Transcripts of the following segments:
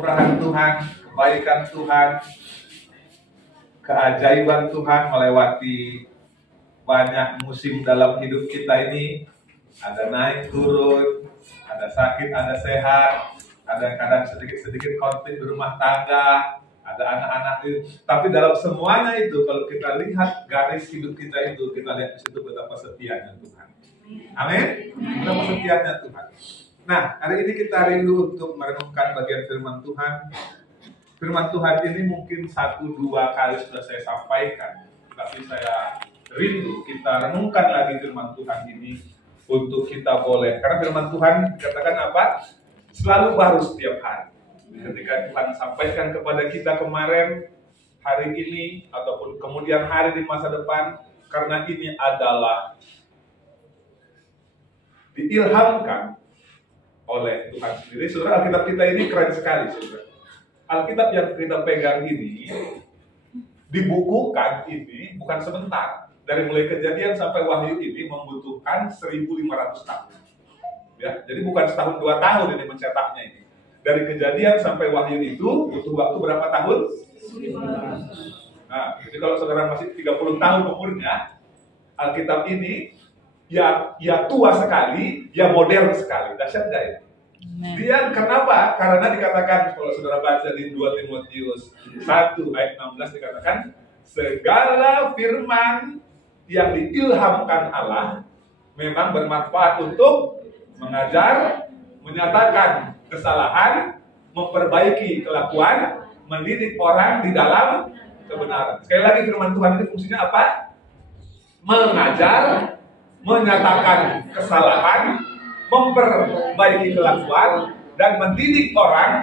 Kemurahan Tuhan, kebaikan Tuhan, keajaiban Tuhan melewati banyak musim dalam hidup kita ini. Ada naik turun, ada sakit, ada sehat, ada kadang sedikit-sedikit konflik di rumah tangga, ada anak-anak itu. Tapi dalam semuanya itu, kalau kita lihat garis hidup kita itu, kita lihat di situ betapa setianya Tuhan. Amin. Betapa setianya Tuhan. Nah, hari ini kita rindu untuk merenungkan bagian firman Tuhan. Firman Tuhan ini mungkin 1-2 kali sudah saya sampaikan, tapi saya rindu kita renungkan lagi firman Tuhan ini untuk kita boleh. Karena firman Tuhan dikatakan apa? Selalu baru setiap hari. Ketika Tuhan sampaikan kepada kita kemarin, hari ini, ataupun kemudian hari di masa depan, karena ini adalah diilhamkan oleh Tuhan sendiri. Saudara, Alkitab kita ini keren sekali, saudara. Alkitab yang kita pegang ini, dibukukan ini bukan sebentar. Dari mulai Kejadian sampai Wahyu ini membutuhkan 1.500 tahun. Ya, jadi bukan setahun 2 tahun ini mencetaknya ini. Dari Kejadian sampai Wahyu itu butuh waktu berapa tahun? 1.500. Nah, jadi kalau saudara masih 30 tahun umurnya, Alkitab ini ya tua sekali, ya modern sekali. Dahsyat gak ya? Dia kenapa? Karena dikatakan, kalau saudara baca di 2 Timotius 1 ayat 16 dikatakan, segala firman yang diilhamkan Allah memang bermanfaat untuk mengajar, menyatakan kesalahan, memperbaiki kelakuan, mendidik orang di dalam kebenaran. Sekali lagi, firman Tuhan ini fungsinya apa? Mengajar, menyatakan kesalahan, memperbaiki kelakuan, dan mendidik orang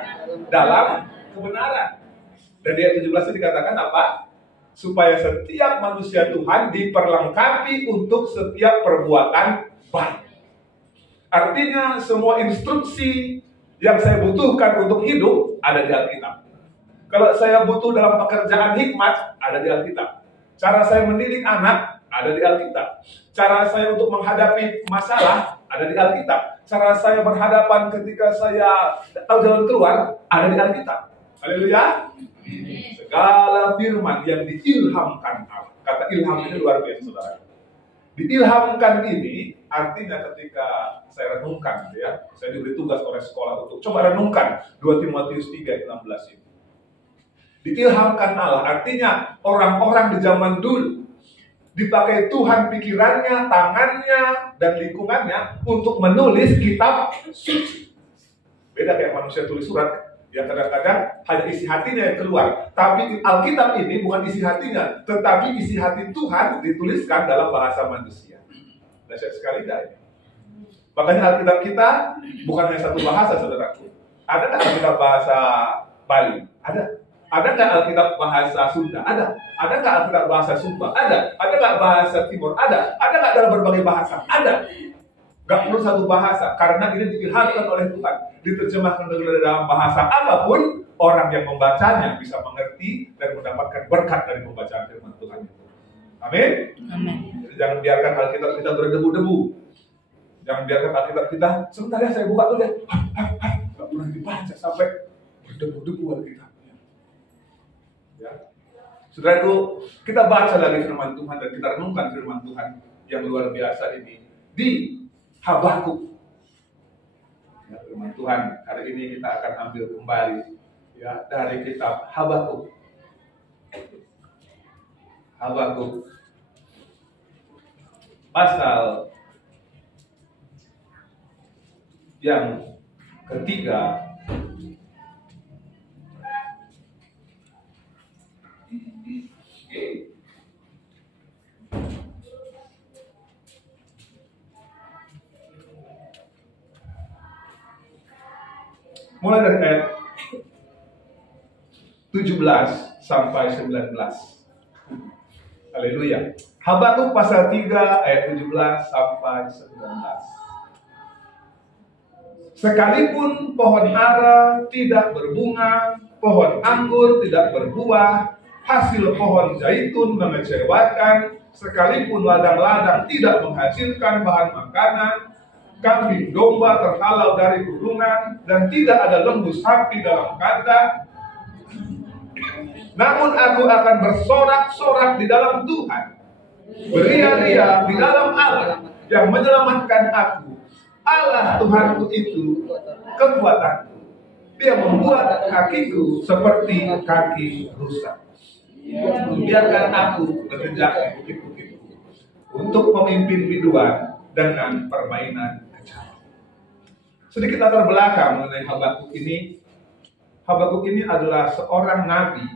dalam kebenaran. Dan di ayat 17 dikatakan apa? Supaya setiap manusia Tuhan diperlengkapi untuk setiap perbuatan baik. Artinya semua instruksi yang saya butuhkan untuk hidup ada di Alkitab. Kalau saya butuh dalam pekerjaan hikmat, ada di Alkitab. Cara saya mendidik anak, ada di Alkitab. Cara saya untuk menghadapi masalah, ada di Alkitab. Cara saya berhadapan ketika saya tahu jalan keluar, ada di Alkitab. Haleluya. Segala firman yang diilhamkan Allah. Kata ilham ini luar biasa, saudara. Diilhamkan ini artinya ketika saya renungkan, ya, saya diberi tugas oleh sekolah untuk coba renungkan 2 Timotius 3 ayat 16 ini. Diilhamkan Allah artinya orang-orang di zaman dulu dipakai Tuhan pikirannya, tangannya, dan lingkungannya untuk menulis kitab suci. Beda kayak manusia tulis surat, yang kadang-kadang hanya isi hatinya yang keluar. Tapi Alkitab ini bukan isi hatinya, tetapi isi hati Tuhan dituliskan dalam bahasa manusia. Dahsyat sekali dah. Makanya Alkitab kita bukan hanya satu bahasa, saudaraku. Ada nggak Alkitab bahasa Bali? Ada. Ada nggak Alkitab bahasa Sunda? Ada. Ada nggak Alkitab bahasa Sumba? Ada. Ada nggak bahasa Timur? Ada. Ada nggak dalam berbagai bahasa? Ada. Nggak perlu satu bahasa, karena ini diilhamkan oleh Tuhan. Diterjemahkan dalam bahasa apapun, orang yang membacanya bisa mengerti dan mendapatkan berkat dari pembacaan firman Tuhan itu. Amin? Amin. Jadi jangan biarkan Alkitab kita berdebu-debu. Jangan biarkan Alkitab kita, sebentar ya saya buka dulu ya. Nggak pernah dibaca sampai berdebu-debu Alkitab. Ya. Saudaraku, kita baca lagi firman Tuhan dan kita renungkan firman Tuhan yang luar biasa ini di Habakuk. Ya, firman Tuhan hari ini kita akan ambil kembali, ya, dari kitab Habakuk. Habakuk pasal yang ketiga. Mulai dari ayat 17 sampai 19. Haleluya. Habakuk pasal 3 ayat 17 sampai 19. Sekalipun pohon ara tidak berbunga, pohon anggur tidak berbuah, hasil pohon zaitun mengecewakan, sekalipun ladang-ladang tidak menghasilkan bahan makanan, kambing domba terhalau dari kurungan, dan tidak ada lembu sapi dalam kandang. Namun aku akan bersorak-sorak di dalam Tuhan, beria-ria di dalam Allah yang menyelamatkan aku. Allah Tuhanku itu kekuatanku. Dia membuat kakiku seperti kaki rusa. Biarkan aku berjejak di bukit-bukitku untuk memimpin biduan dengan permainan kecapi. Sedikit latar belakang mengenai Habakuk ini. Habakuk ini adalah seorang nabi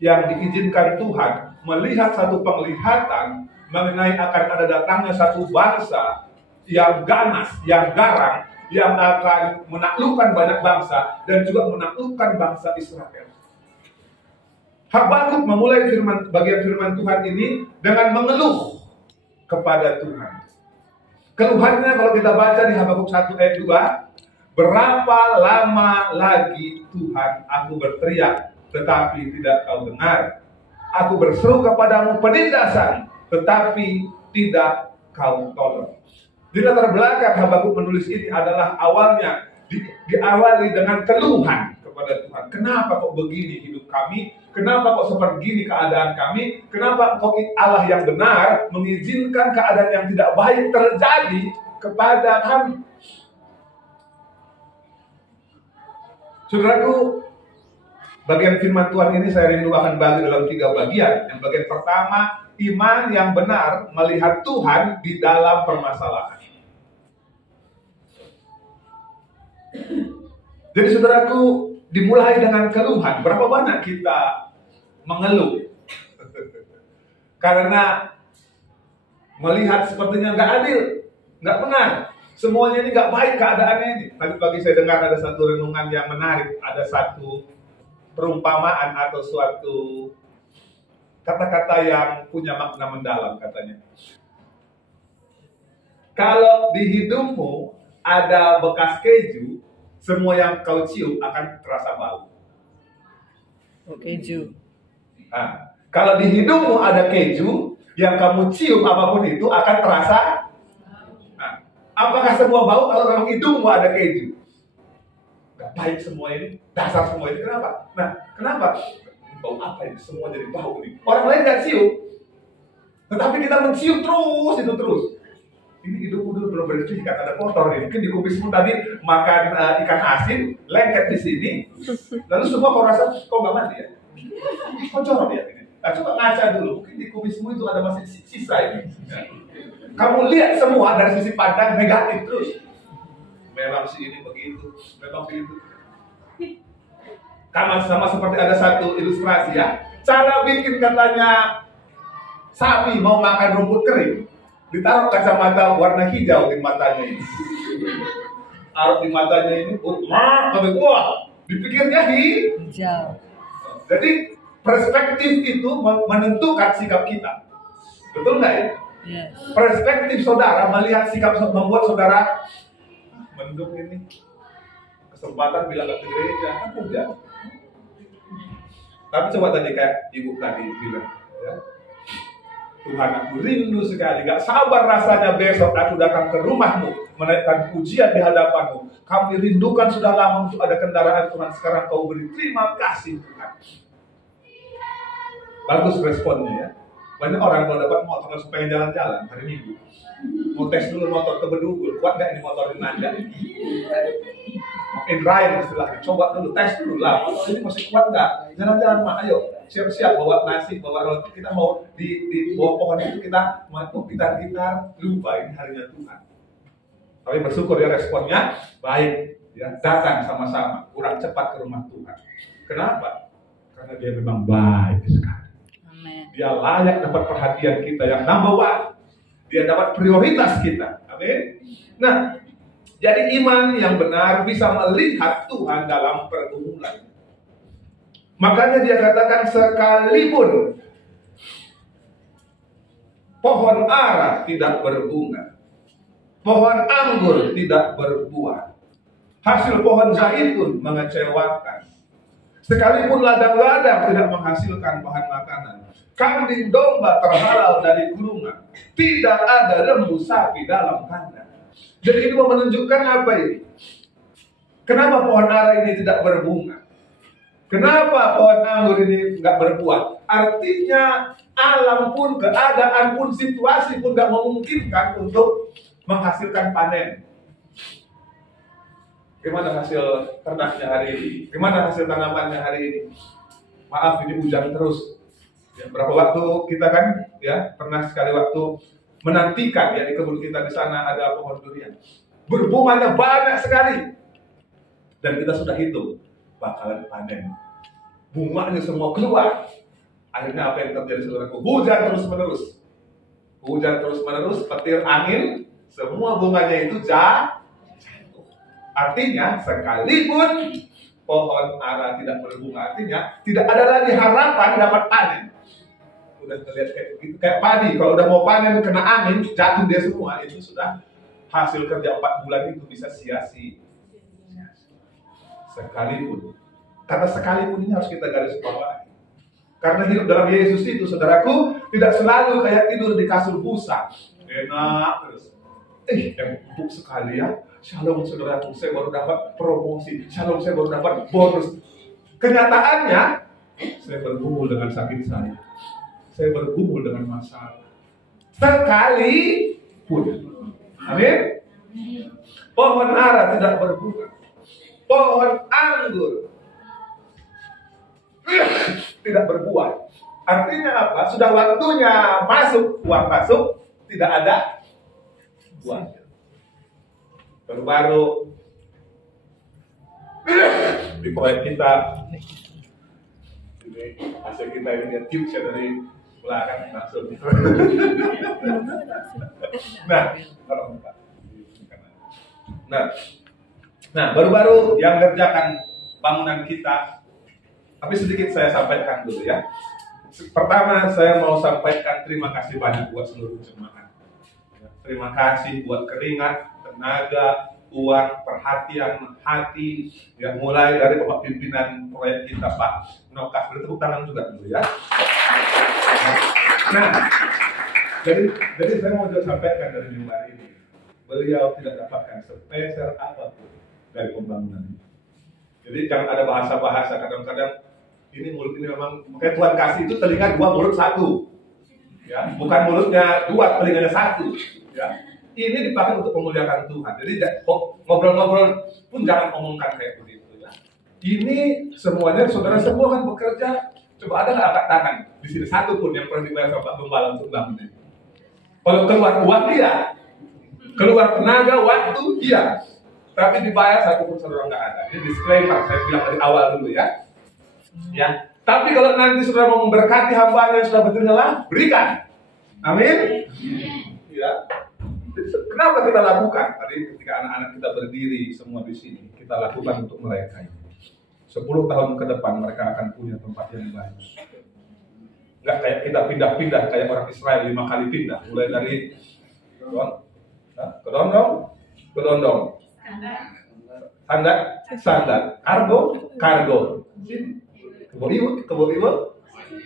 yang diizinkan Tuhan melihat satu penglihatan mengenai akan ada datangnya satu bangsa yang ganas, yang garang, yang akan menaklukkan banyak bangsa dan juga menaklukkan bangsa Israel. Habakuk memulai bagian firman Tuhan ini dengan mengeluh kepada Tuhan. Keluhannya kalau kita baca di Habakuk 1 ayat 2, berapa lama lagi Tuhan aku berteriak tetapi tidak kau dengar. Aku berseru kepadamu penindasan tetapi tidak kau tolong. Di latar belakang Habakuk menulis ini adalah awalnya diawali dengan keluhan kepada Tuhan. Kenapa kok begini hidup kami? Kenapa kok seperti ini keadaan kami? Kenapa kok Allah yang benar mengizinkan keadaan yang tidak baik terjadi kepada kami? Saudaraku, bagian firman Tuhan ini saya rindu akan bagi dalam 3 bagian. Yang bagian pertama, iman yang benar melihat Tuhan di dalam permasalahan. Jadi saudaraku, dimulai dengan keluhan. Berapa banyak kita mengeluh karena melihat sepertinya nggak adil, nggak benar, semuanya ini nggak baik keadaannya ini. Tadi pagi saya dengar ada satu renungan yang menarik, ada satu perumpamaan atau suatu kata-kata yang punya makna mendalam katanya. Kalau di hidungmu ada bekas keju, semua yang kau cium akan terasa bau. Keju. Nah, kalau di hidungmu ada keju, yang kamu cium apapun itu akan terasa. Nah, apakah semua bau kalau dalam hidungmu ada keju? Gak baik semua ini, dasar semua ini. Kenapa? Nah, kenapa? Bau apa ini? Semua jadi bau ini. Orang lain gak cium, tetapi kita mencium terus itu terus. Ini hidungmu dulu belum bersih, kan ada kotor nih. Mungkin di kumismu tadi makan ikan asin, lengket di sini. Lalu semua kau rasa, kau gak mandi ya? Kau jorok ya ini. Nah, coba ngaca dulu, mungkin di kumismu itu ada masih sisa ini. Kamu lihat semua dari sisi pandang negatif terus. Memang si ini begitu, memang begitu. Karena sama seperti ada satu ilustrasi ya. Cara bikin katanya sapi mau makan rumput kering, ditaruh kacamata warna hijau di matanya ini. Taruh di matanya ini, wah, dipikirnya hijau. Jadi perspektif itu menentukan sikap kita. Betul nggak ya? Yes. Perspektif saudara melihat sikap membuat saudara mendung ini. Kesempatan bila ke gereja kan hujan. Tapi coba tadi kayak ibu tadi bilang, ya, Tuhan aku rindu sekali, gak sabar rasanya besok aku datang ke rumahmu, menaikkan pujian di hadapanmu. Kami rindukan sudah lama untuk ada kendaraan Tuhan, sekarang kau beri, terima kasih Tuhan. Bagus responnya ya. Banyak orang kalau dapat motor langsung pengen jalan-jalan hari Minggu. Mau tes dulu motor ke Bedugul, kuat gak ini motor di nanda ini? In ride istilahnya, coba dulu, tes dulu lah. Ini masih kuat gak? Jalan-jalan mah, ayo siap-siap bawa nasi, bawa roti. Kita mau di bawah pohon itu kita mau gitar-gitar, lupa ini harinya Tuhan. Tapi bersyukur ya responnya baik, ya datang sama-sama, kurang cepat ke rumah Tuhan. Kenapa? Karena dia memang baik sekali. Amen. Dia layak dapat perhatian kita yang number one. Dia dapat prioritas kita. Amin. Nah, jadi iman yang benar bisa melihat Tuhan dalam pergumulan. Makanya dia katakan sekalipun pohon ara tidak berbunga, pohon anggur tidak berbuah, hasil pohon zaitun mengecewakan, sekalipun ladang-ladang tidak menghasilkan bahan makanan, kambing domba terhalau dari kurungan, tidak ada lembu sapi dalam kandang. Jadi ini mau menunjukkan apa ini? Kenapa pohon ara ini tidak berbunga? Kenapa pohon anggur ini nggak berbuah? Artinya alam pun, keadaan pun, situasi pun nggak memungkinkan untuk menghasilkan panen. Gimana hasil ternaknya hari ini? Gimana hasil tanamannya hari ini? Maaf, ini hujan terus. Ya, berapa waktu kita kan ya pernah sekali waktu menantikan ya di kebun kita di sana ada pohon durian. Berbunganya banyak sekali. Dan kita sudah hitung bakalan panen. Bunganya semua keluar. Akhirnya apa yang terjadi saudaraku? Hujan terus menerus. Hujan terus menerus, petir angin, semua bunganya itu jatuh. Artinya sekalipun pohon ara tidak berbunga, artinya tidak ada lagi harapan dapat panen. Udah terlihat kayak begitu, kayak padi. Kalau udah mau panen kena angin, jatuh dia semua. Itu sudah hasil kerja 4 bulan itu bisa sia-sia. Sekalipun. Kata sekalipun ini harus kita garis bawahi. Karena hidup dalam Yesus itu, saudaraku, tidak selalu kayak tidur di kasur busa. Enak terus. Empuk sekali ya. Shalom saudaraku, saya baru dapat promosi. Shalom, saya baru dapat bonus. Kenyataannya, saya bergumul dengan sakit saya. Saya bergumul dengan masalah. Sekalipun. Amin. Pohon ara tidak berbunga. Pohon anggur tidak berbuah. Artinya apa? Sudah waktunya masuk, buah masuk, tidak ada buah. Baru-baru di proyek kita, ini hasil kita ini dia tips ya dari belakang langsung. Nah, baru-baru yang kerjakan bangunan kita. Tapi sedikit saya sampaikan dulu ya. Pertama saya mau sampaikan terima kasih banyak buat seluruh jemaat. Terima kasih buat keringat, tenaga, uang, perhatian, hati, yang mulai dari Bapak pimpinan proyek kita Pak Nokas. Beri tepuk tangan juga dulu ya. Nah, jadi saya mau juga sampaikan dari mimbar ini. Beliau tidak dapatkan sepeser apapun dari pembangunan ini. Jadi jangan ada bahasa-bahasa kadang-kadang ini mulut ini memang kayak Tuhan kasih itu telinga 2 mulut 1. Ya, bukan mulutnya 2, telinganya 1. Ya. Ini dipakai untuk memuliakan Tuhan. Jadi ngobrol-ngobrol pun jangan omongkan kayak begitu ya. Ini semuanya saudara semua kan bekerja. Coba ada nggak angkat tangan di sini satu pun yang pernah dibayar sama Pak Gembala untuk bangun ini? Kalau keluar uang iya, keluar tenaga, waktu iya. Tapi dibayar satu pun saudara nggak ada. Ini disclaimer saya bilang dari awal dulu ya. Ya. Tapi kalau nanti saudara mau memberkati hamba yang sudah berjalan, berikan. Amin. Ya. Kenapa kita lakukan? Tadi ketika anak-anak kita berdiri semua di sini, kita lakukan untuk mereka ini. 10 tahun ke depan mereka akan punya tempat yang bagus. Nggak kayak kita pindah-pindah kayak orang Israel 5 kali pindah, mulai dari Kedondong, Sandar, Kargo, Kebo,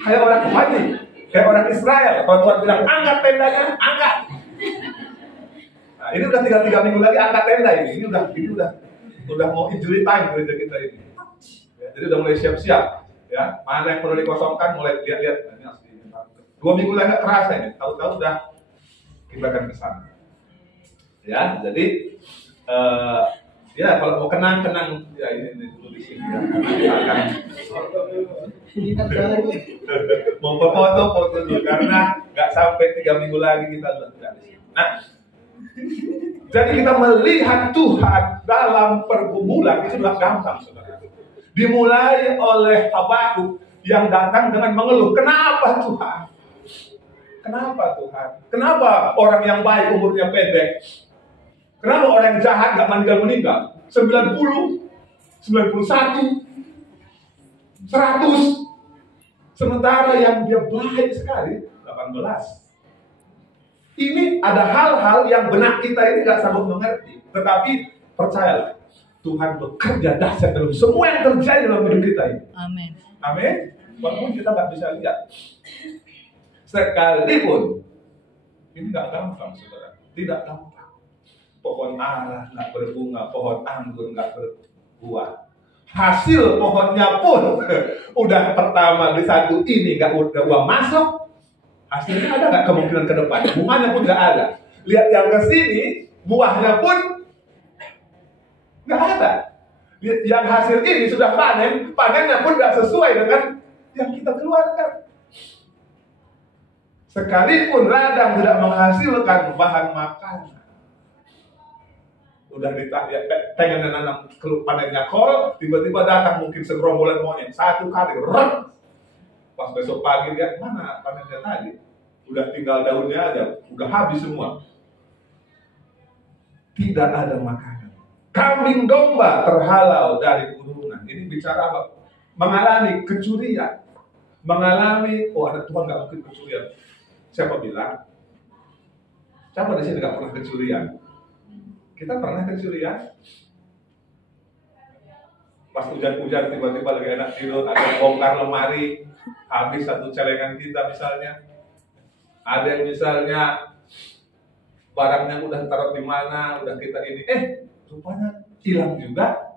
kayak orang Kepani, kayak orang Israel. Kalau Tuhan bilang angkat tendanya, angkat. Nah, ini udah tinggal 3 minggu lagi angkat tenda ini. Ini udah mau injury time gereja kita ini. Ya, jadi udah mulai siap-siap. Ya, mana yang perlu dikosongkan, mulai lihat-lihat. Ini harus 2 minggu lagi nggak kerasa ini. Tahu-tahu udah kita akan ke sana. Ya, jadi ya kalau mau kenang ya ini dulu di sini ya. Mau foto dulu karena nggak sampai 3 minggu lagi kita sudah tidak di sini. Nah, jadi kita melihat Tuhan dalam pergumulan itu sudah gampang, saudara. Dimulai oleh Habakuk yang datang dengan mengeluh, kenapa Tuhan? Kenapa Tuhan? Kenapa orang yang baik umurnya pendek? Kenapa orang yang jahat gak meninggal? 90, 91, 100. Sementara yang dia baik sekali, 18. Ini ada hal-hal yang benak kita ini gak sanggup mengerti. Tetapi percayalah, Tuhan bekerja dahsyat dalam semua yang terjadi dalam hidup kita ini. Amin. Amin. Walaupun kita gak bisa lihat. Sekalipun, ini gak gampang, saudara. Tidak gampang. pohon ara nggak berbunga, pohon anggur nggak berbuah. Hasil pohonnya pun udah pertama di satu ini nggak udah uang masuk, hasilnya ada nggak kemungkinan ke depan? Bunganya pun nggak ada. Lihat yang ke sini, buahnya pun nggak ada. Lihat yang hasil ini sudah panen, panennya pun nggak sesuai dengan yang kita keluarkan. Sekalipun ladang tidak menghasilkan bahan makanan, udah pengen nanam panennya kol, tiba-tiba datang mungkin segerombolan monyet satu kali, pas besok pagi lihat mana panennya tadi, udah tinggal daunnya aja, udah habis semua, tidak ada makanan. Kambing domba terhalau dari urunan. Ini bicara apa? Mengalami kecurian, mengalami ada Tuhan nggak mungkin kecurian. Siapa bilang? Siapa di sini nggak pernah kecurian? Kita pernah kecurian. Pas hujan-hujan tiba-tiba lagi enak tidur, ada yang bongkar lemari, habis satu celengan kita misalnya. Ada yang misalnya barangnya udah taruh di mana, udah kita ini, rupanya hilang juga.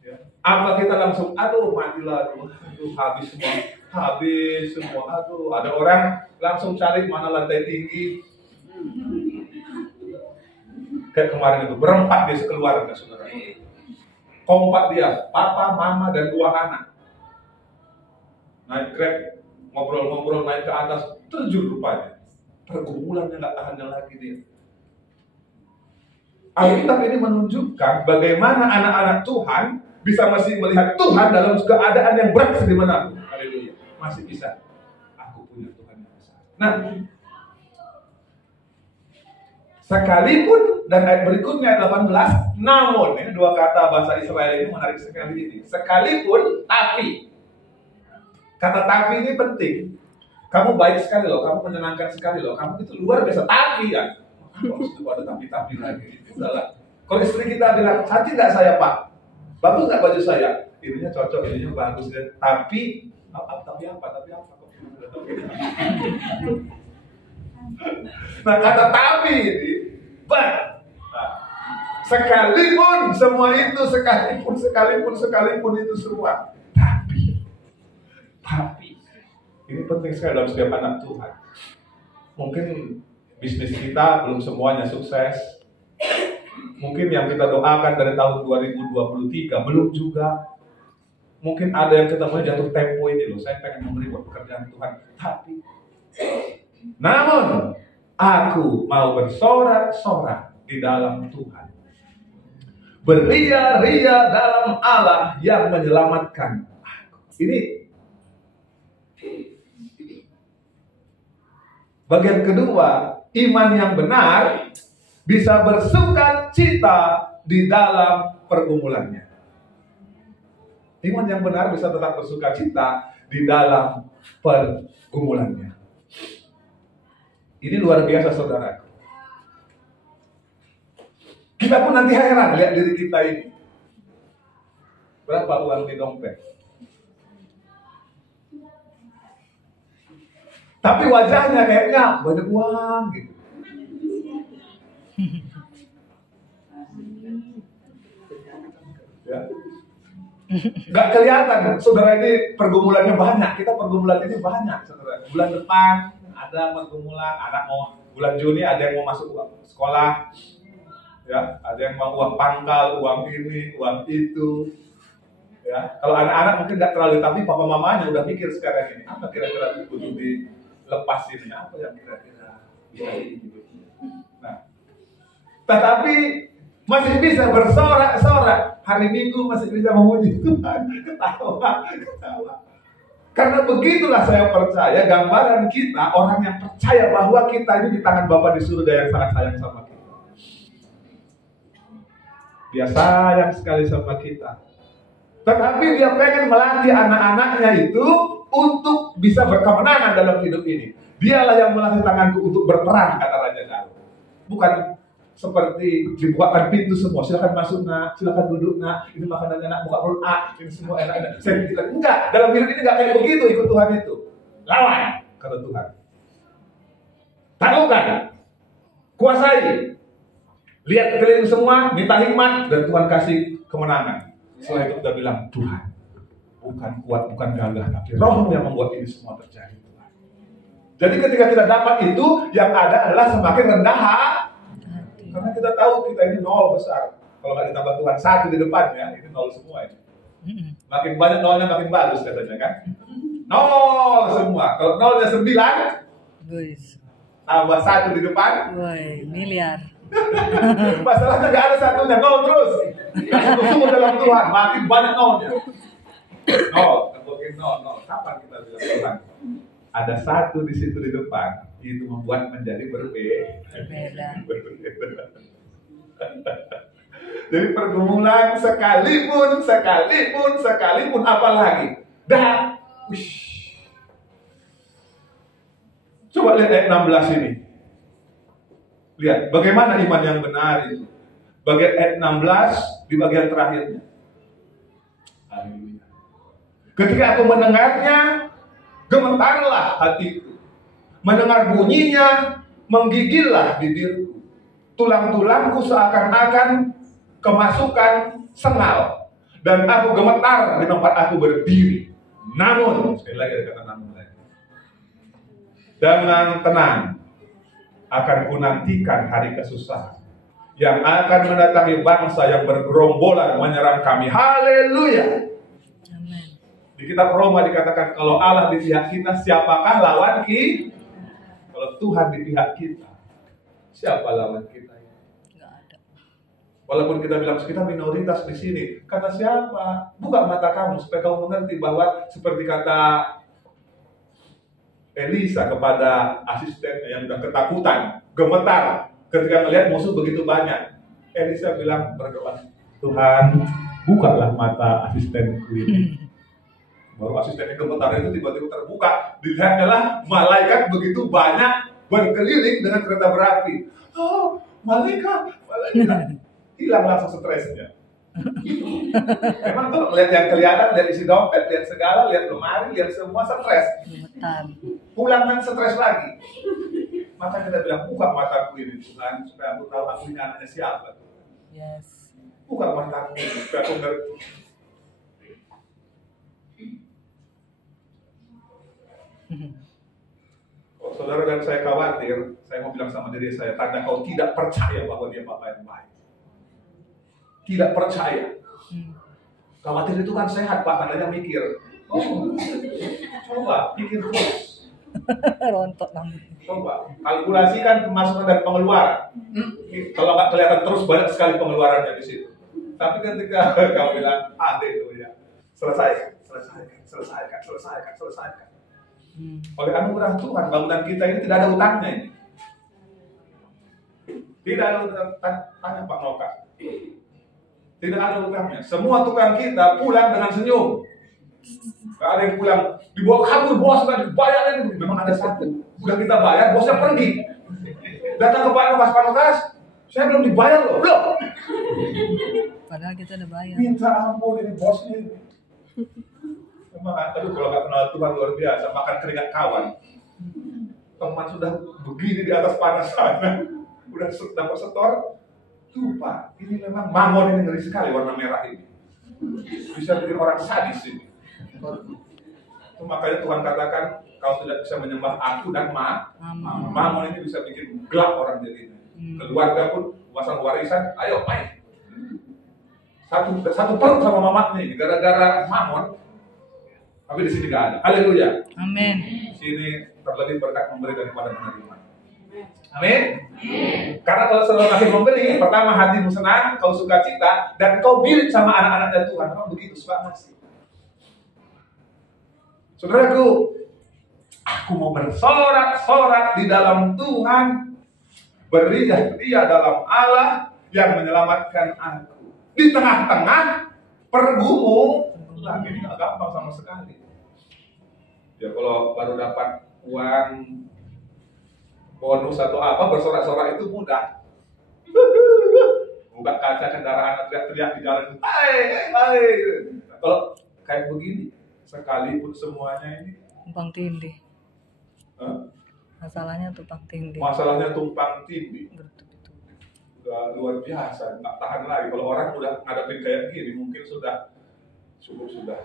Ya. Apa kita langsung, aduh matilah, aduh habis semua, aduh. Ada orang langsung cari mana lantai tinggi. Kayak kemarin itu berempat dia sekeluarga, saudara. Kompak dia, papa, mama, dan 2 anak. Naik Grab, ngobrol-ngobrol, naik ke atas, terjun rupanya. Pergumulannya nggak tahannya lagi dia. Alkitab ini menunjukkan bagaimana anak-anak Tuhan bisa masih melihat Tuhan dalam keadaan yang berat segimanapun. Haleluya. Masih bisa. Aku punya Tuhan yang besar. Nah, sekalipun, dan ayat berikutnya 18, namun, ini 2 kata bahasa Israel ini menarik sekali ini. Sekalipun, tapi. Kata tapi ini penting. Kamu baik sekali loh, kamu menyenangkan sekali loh, kamu itu luar biasa, tapi ya. Harus ada tapi-tapi lagi. Udahlah. Kalau istri kita bilang, cantik nggak saya Pak? Bagus nggak baju saya? Ininya cocok, ininya bagus. Tapi apa? Nah, kata tapi ini, sekalipun semua itu, sekalipun itu semua. Tapi, ini penting sekali dalam setiap anak Tuhan. Mungkin bisnis kita belum semuanya sukses. Mungkin yang kita doakan dari tahun 2023 belum juga. Mungkin ada yang kita mau jatuh tempo ini loh. Saya pengen memberi buat pekerjaan Tuhan. Tapi, namun aku mau bersorak-sorak di dalam Tuhan. Beria-ria dalam Allah yang menyelamatkan aku. Ini bagian kedua, iman yang benar bisa bersuka cita di dalam pergumulannya. Iman yang benar bisa tetap bersuka cita di dalam pergumulannya. Ini luar biasa, saudara. Kita pun nanti heran lihat diri kita ini. Berapa uang di dompet? Tapi wajahnya kayaknya banyak uang gitu. Ya. Gak kelihatan, saudara, ini pergumulannya banyak. Kita pergumulan ini banyak, saudara. Bulan depan ada pergumulan, anak mau bulan Juni ada yang mau masuk sekolah, ya, ada yang mau uang pangkal, uang ini, uang itu. Ya, kalau anak-anak mungkin nggak terlalu, tapi papa mamanya udah mikir sekarang ini, apa kira-kira butuh dilepas ini, apa yang kira-kira bisa gitu. Nah, tetapi masih bisa bersorak-sorak. Hari Minggu masih bisa memuji Tuhan, ketawa. Karena begitulah saya percaya gambaran kita, orang yang percaya bahwa kita ini di tangan Bapa di surga yang sangat sayang sama kita. Dia sayang sekali sama kita. Tetapi dia pengen melatih anak-anaknya itu untuk bisa berkemenangan dalam hidup ini. Dialah yang melatih tanganku untuk berperang, kata Raja Daud. Bukan seperti dibukakan pintu semua, silakan masuk nak, silakan duduk nak, ini makanannya nak, buka mulut ini semua enak-enak. Saya bilang, enggak, dalam hidup ini enggak kayak begitu. Ikut Tuhan itu lawan, kata Tuhan. Taklukkan, kuasai. Lihat keliling semua, minta hikmat, dan Tuhan kasih kemenangan. Setelah itu kita bilang, Tuhan, bukan kuat, bukan gagah, tapi Roh-Mu yang membuat ini semua terjadi. Tuhan. Jadi ketika kita dapat itu, yang ada adalah semakin rendah hati. Karena kita tahu kita ini nol besar. Kalau nggak ditambah Tuhan satu di depannya, ini nol semua ini. Makin banyak nolnya makin bagus katanya kan. Nol semua. Kalau nolnya 9, tambah 1 di depan, miliar. Masalahnya nggak ada satunya, nol terus. Kasih sumber dalam Tuhan, makin banyak nolnya. Nol, mungkin nol. Kapan kita bilang Tuhan? Ada 1 di situ di depan, itu membuat menjadi berbeda. Jadi pergumulan sekalipun apalagi. Dan, coba lihat ayat 16 ini. Lihat, bagaimana iman yang benar itu. Bagian ayat 16 di bagian terakhirnya. Haleluya. Ketika aku mendengarnya, gemetarlah hatiku. Mendengar bunyinya, menggigillah bibirku. Tulang-tulangku seakan-akan kemasukan sengal. Dan aku gemetar di tempat aku berdiri. Namun, sekali lagi ada kata namun lagi. Dengan tenang akan kunantikan hari kesusahan yang akan mendatangi bangsa yang bergerombolan menyerang kami. Haleluya. Amen. Di kitab Roma dikatakan kalau Allah di pihak kita, siapakah lawan kita? Kalau Tuhan di pihak kita, siapa lawan kita? Nggak ada. Walaupun kita bilang kita minoritas di sini, kata siapa? Buka mata kamu supaya kamu mengerti bahwa seperti kata Elisa kepada asistennya yang sudah ketakutan, gemetar ketika melihat musuh begitu banyak. Elisa bilang berdoa, Tuhan bukalah mata asistenku ini. Baru asistennya gemetar itu tiba-tiba terbuka, dilihatnya malaikat begitu banyak berkeliling dengan kereta berapi. Oh, malaikat. Hilang langsung stresnya. Emang kalau lihat yang kelihatan, lihat isi dompet, lihat segala, lihat lemari, lihat semua stres. Pulang kan stres lagi. Maka kita bilang, buka mataku ini Tuhan, supaya aku tahu aku ini anaknya siapa. Yes. Buka mataku ini, supaya aku ngerti. Oh, saudara dan saya khawatir, saya mau bilang sama diri saya, tanda kau tidak percaya bahwa dia Bapa yang baik. Tidak percaya. Khawatir itu kan sehat, Pak, tandanya mikir. Oh, coba pikir terus. Rontok lambung. Coba kalkulasikan pemasukan dan pengeluaran. Kalau nggak kelihatan terus banyak sekali pengeluarannya di situ. Tapi ketika kamu bilang, itu ya, selesaikan. Oleh anugerah Tuhan, bangunan kita ini tidak ada utangnya ini. Tidak ada utang, tanya Pak Noka. Tidak ada utangnya. Semua tukang kita pulang dengan senyum. Gak ada yang pulang dibawa kabur, bos nggak dibayar. Memang ada satu. Udah kita bayar, bosnya pergi. Datang ke Pak Nokas, saya belum dibayar loh. Belum. Padahal kita udah bayar. Minta ampun ini bosnya. Memang, aduh kalau nggak kenal Tuhan luar biasa, makan keringat kawan. Teman sudah begini di atas panas sana, udah dapat setor. Tuh Pak, ini memang mamon ini ngeri sekali warna merah ini. Bisa bikin orang sadis ini. Itu makanya Tuhan katakan, kau tidak bisa menyembah aku dan mamon ini bisa bikin gelap orang jadi. Keluarga pun pasang warisan, ayo main. Satu perut sama mamanya ini, gara-gara mamon. Tapi di sini nggak ada. Haleluya. Amin. Di sini terlebih berkat memberi daripada menerima. Amin. Karena kalau saudara kasih memberi, pertama hatimu senang, kau suka cita, dan kau mirip sama anak-anak Tuhan. Memang begitu, suka ngasih. Saudaraku, aku mau bersorak-sorak di dalam Tuhan, beriah-riah dalam Allah yang menyelamatkan aku. Di tengah-tengah pergumulan, ini nggak gampang sama sekali. Ya kalau baru dapat uang bonus atau apa, bersorak-sorak itu mudah. Buka kaca kendaraan, teriak-teriak di jalan, hai. Kalau kayak begini, sekalipun semuanya ini tumpang tindih. Masalahnya tumpang tindih. Masalahnya tumpang tindih. sudah luar biasa, nggak tahan lagi. Kalau orang udah ngadepin kayak gini, mungkin sudah cukup sudah.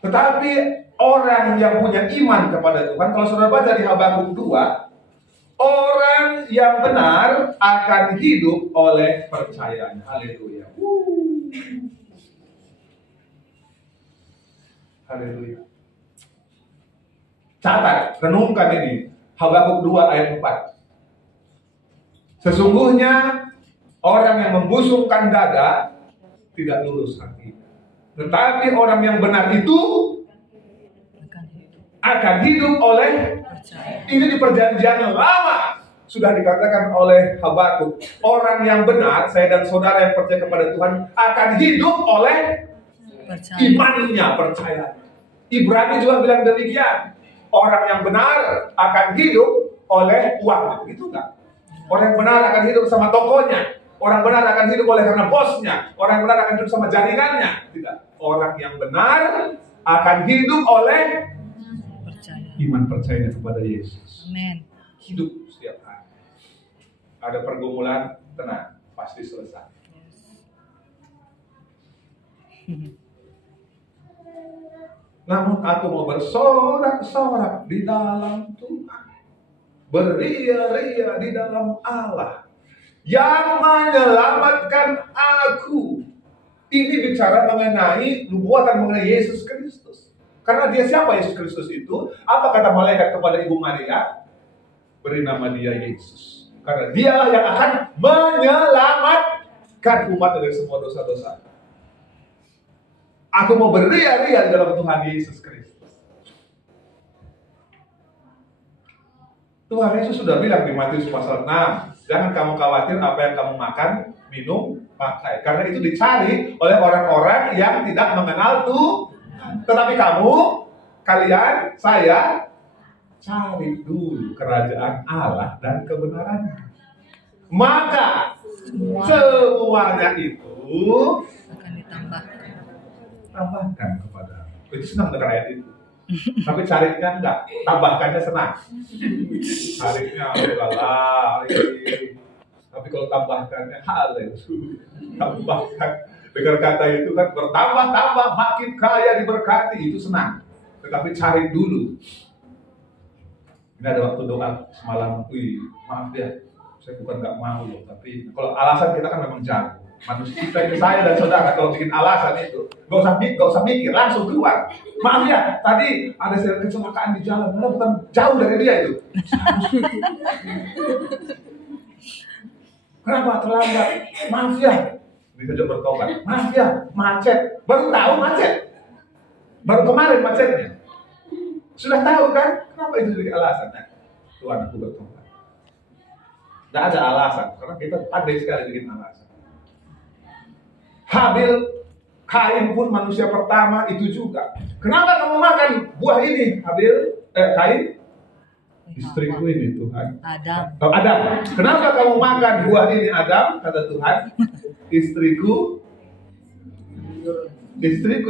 Tetapi orang yang punya iman kepada Tuhan, kalau saudara baca di Habakuk 2, orang yang benar akan hidup oleh percayanya. Haleluya. Haleluya. Catat, renungkan ini. Habakuk 2 ayat 4. Sesungguhnya orang yang membusungkan dada tidak lurus hatinya. Tetapi orang yang benar itu akan hidup oleh percaya. Ini di perjanjian lama sudah dikatakan oleh Habakuk. Orang yang benar, saya dan saudara yang percaya kepada Tuhan, akan hidup oleh percaya. Imannya, percaya. Ibrani juga bilang demikian. Orang yang benar akan hidup oleh uang. Begitu enggak? Orang yang benar akan hidup sama tokonya. Orang benar akan hidup oleh karena bosnya. Orang yang benar akan hidup sama jaringannya. Tidak. Orang yang benar akan hidup oleh percaya. Iman percaya kepada Yesus. Amin. Hidup setiap hari. Ada pergumulan, tenang, pasti selesai. Namun aku mau bersorak-sorak di dalam Tuhan, beria-ria di dalam Allah yang menyelamatkan aku. Ini bicara mengenai nubuatan mengenai Yesus Kristus. Karena dia siapa Yesus Kristus itu? Apa kata malaikat kepada Ibu Maria? Beri nama dia Yesus. Karena dialah yang akan menyelamatkan umat dari semua dosa-dosa. Aku mau beria-ria di dalam Tuhan Yesus Kristus. Tuhan Yesus sudah bilang di Matius pasal 6, jangan kamu khawatir apa yang kamu makan, minum, pakai. Karena itu dicari oleh orang-orang yang tidak mengenal Tuhan. Tetapi kalian, saya, cari dulu kerajaan Allah dan kebenarannya. Maka semuanya itu akan tambahkan kepada. Itu senang dengan ayat itu. Tapi carinya enggak, tambahkannya senang. Carinya adalah tapi kalau tambahkannya haleluya. Tambahkan. Dengar kata itu kan bertambah-tambah, makin kaya diberkati, itu senang. Tetapi cari dulu. Ini ada waktu doa semalam, maaf ya, saya bukan nggak mau loh, tapi kalau alasan kita kan memang jago. Manusia kita ini, saya dan saudara kalau bikin alasan itu, nggak usah mikir, langsung keluar. Maaf ya, tadi ada kecelakaan di jalan, karena bukan jauh dari dia itu. Kenapa terlambat? Maaf ya. Bisa coba bertobat. Maaf ya, macet. Baru tahu macet. Baru kemarin macetnya. Sudah tahu kan? Kenapa itu jadi alasan? Nah, Tuhan aku bertobat. Tidak ada alasan, karena kita pandai sekali bikin alasan. Habil, Kain pun manusia pertama itu juga. Kenapa kamu makan buah ini, Habil? Kain? Istriku ini Tuhan. Adam. Kenapa kamu makan buah ini, Adam? Kata Tuhan. Istriku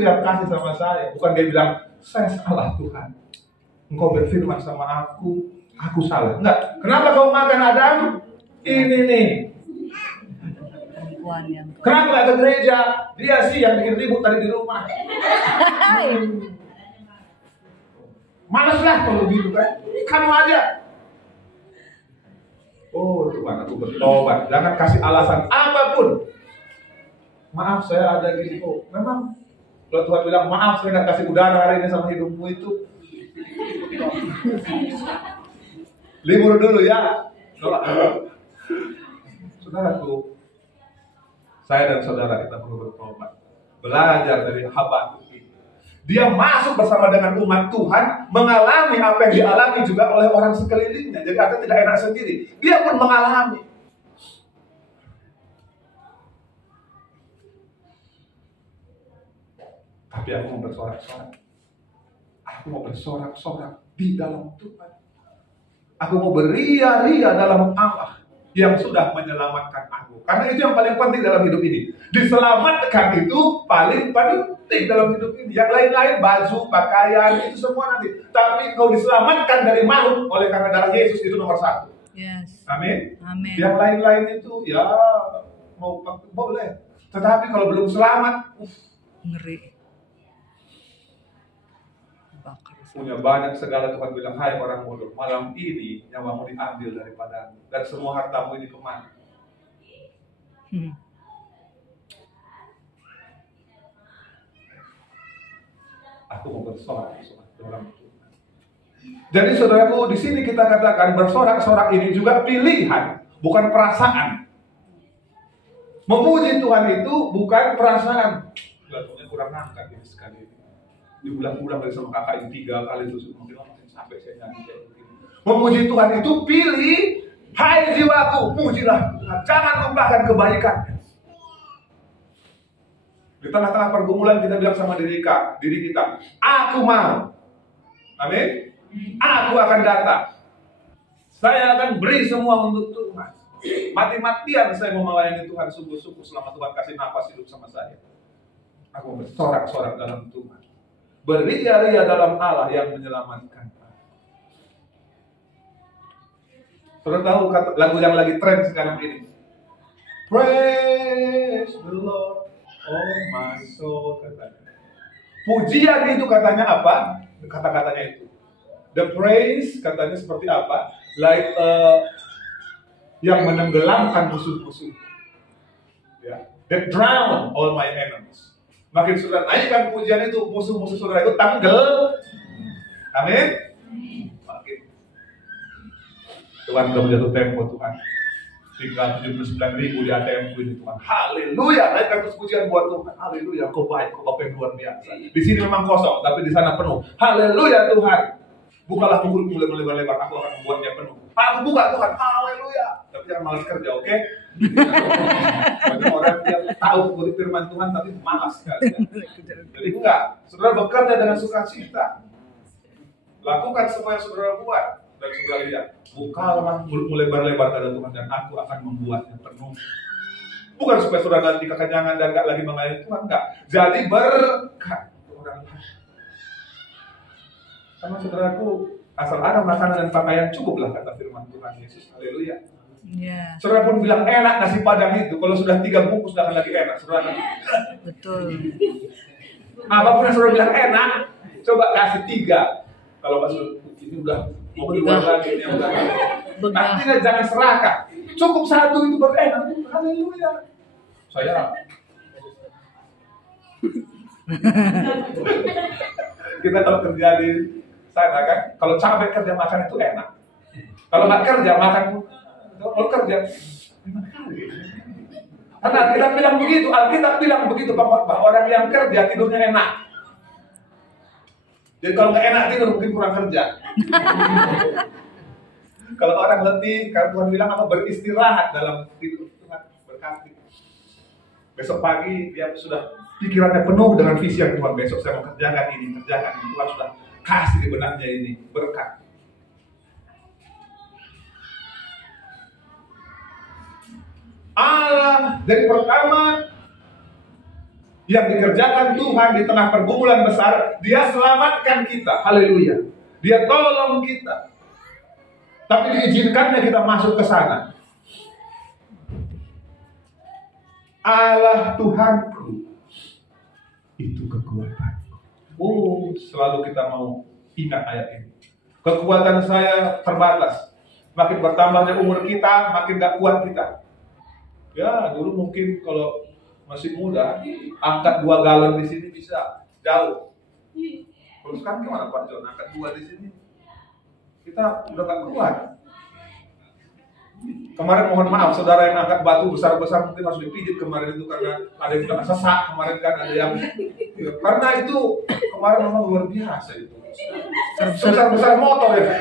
yang kasih sama saya. Bukan dia bilang, saya salah Tuhan. Engkau berfirman sama aku salah. Enggak. Kenapa kamu makan, Adam? Ini nih. Kenapa gak ke gereja? Dia sih yang bikin ribut tadi di rumah. Males lah kalau gitu kan. Kamu aja. Oh Tuhan, aku bertobat. Jangan kasih alasan apapun. Maaf saya ada gini kok. Memang kalau Tuhan bilang maaf saya gak kasih udara hari ini sama hidupmu itu. Libur dulu ya. Saudaraku, saya dan saudara kita perlu bertobat. Belajar dari Habakuk. Dia masuk bersama dengan umat Tuhan, mengalami apa yang dialami juga oleh orang sekelilingnya. Jadi artinya tidak enak sendiri. Dia pun mengalami. Tapi aku mau bersorak-sorak. Aku mau bersorak-sorak di dalam Tuhan. Aku mau beria-ria dalam Allah yang sudah menyelamatkan aku. Karena itu yang paling penting dalam hidup ini. Diselamatkan itu paling penting dalam hidup ini. Yang lain-lain, baju, pakaian, itu semua nanti. Tapi kau diselamatkan dari maut oleh karena darah Yesus, itu nomor 1. Yes. Amin. Amin. Yang lain-lain itu ya mau pakai boleh. Tetapi kalau belum selamat, Ngeri. Bakar. punya banyak segala, Tuhan bilang, hai orang bodoh, malam ini nyawamu diambil daripadamu dan semua hartamu ini kemana? Aku mau bersorak dalam Tuhan. Jadi saudaraku, di sini kita katakan bersorak-sorak ini juga pilihan, bukan perasaan. Memuji Tuhan itu bukan perasaan. Lagunya kurang ngangkat ini sekali ini. Diulang-ulang dari sama kakak ini 3 kali terus mungkin masih sampai saya nyanyi kayak begini. Memuji Tuhan itu pilih, hai jiwaku, pujilah Tuhan, jangan lupakan kebaikannya. Di tengah-tengah pergumulan kita bilang sama diri kita, aku mau. Amin. Aku akan datang. Saya akan beri semua untuk Tuhan. Mati-matian saya mau melayani Tuhan sungguh-sungguh selama Tuhan kasih nafas hidup sama saya. Aku bersorak-sorak dalam Tuhan. Beria-ria dalam Allah yang menyelamatkan. Saudara tahu lagu yang lagi tren sekarang ini? Praise the Lord, oh my soul, katanya. Pujian itu katanya apa? Kata-katanya itu. The praise katanya seperti apa? Like yang menenggelamkan musuh-musuh. Ya. That drown all my enemies. Makin saudara naikkan pujian itu, musuh-musuh saudara itu tanggal. Amin. Makin. Tuhan sudah jatuh tempo Tuhan. Tinggal 79.000 di ATM ini Tuhan. Haleluya. Naikkan terus pujian buat Tuhan. Haleluya. Kau baik, kau Bapa yang luar biasa. Di sini memang kosong, tapi di sana penuh. Haleluya Tuhan. Bukalah mulutmu lebar-lebar, aku akan membuatnya penuh. Aku buka Tuhan. Haleluya. Tapi jangan malas kerja, oke? Banyak orang yang tahu firman Tuhan tapi malas sekali. Jadi enggak. Saudara bekerja dengan sukacita. Lakukan semua yang saudara buat. Dan saudara lihat, bukalah mulutmu lebar-lebar kepada Tuhan dan aku akan membuatnya penuh. Bukan supaya saudara nanti kekenyangan dan enggak lagi melayani Tuhan, enggak. Jadi berkat orang lain. Karena saudaraku, asal ada makanan dan pakaian cukuplah kata firman Tuhan Yesus. Haleluya. Yeah. Saudara pun bilang enak nasi padang itu, kalau sudah 3 bungkus sudah akan lagi enak. Saudara, Betul. apapun yang saudara bilang enak, coba kasih 3. Kalau masuk ini udah mau keluar lagi, ini udah. Artinya jangan serakah. Cukup 1 itu baru enak. Haleluya. Saya kita kalau kerja di sana kan, kalau capek kerja makan itu enak. Kalau nggak kerja makan, kalau kerja karena Alkitab bilang begitu, Alkitab bilang begitu bahwa orang yang kerja tidurnya enak. Jadi kalau nggak enak tidur mungkin kurang kerja. Kalau orang letih, karena Tuhan bilang apa, beristirahat dalam tidur, Tuhan berkati. Besok pagi dia sudah pikirannya penuh dengan visi yang Tuhan, besok saya mau kerjakan ini. Tuhan sudah kasih di benaknya ini berkat. Allah dari pertama yang dikerjakan Tuhan di tengah pergumulan besar, Dia selamatkan kita. Haleluya. Dia tolong kita. Tapi diizinkannya kita masuk ke sana. Allah Tuhanku itu kekuatanku. Selalu kita mau ingat ayat ini. Kekuatan saya terbatas. Makin bertambahnya umur kita, makin gak kuat kita. Ya, dulu mungkin kalau masih muda, angkat 2 galon di sini bisa jauh. Kalau sekarang gimana Pak John? Angkat 2 di sini, kita udah gak kuat. Kemarin mohon maaf, saudara yang angkat batu besar-besar mungkin harus dipijit kemarin itu karena ada yang kena sesak kemarin kan, ada yang karena itu kemarin memang luar biasa itu. Besar-besar motor ya.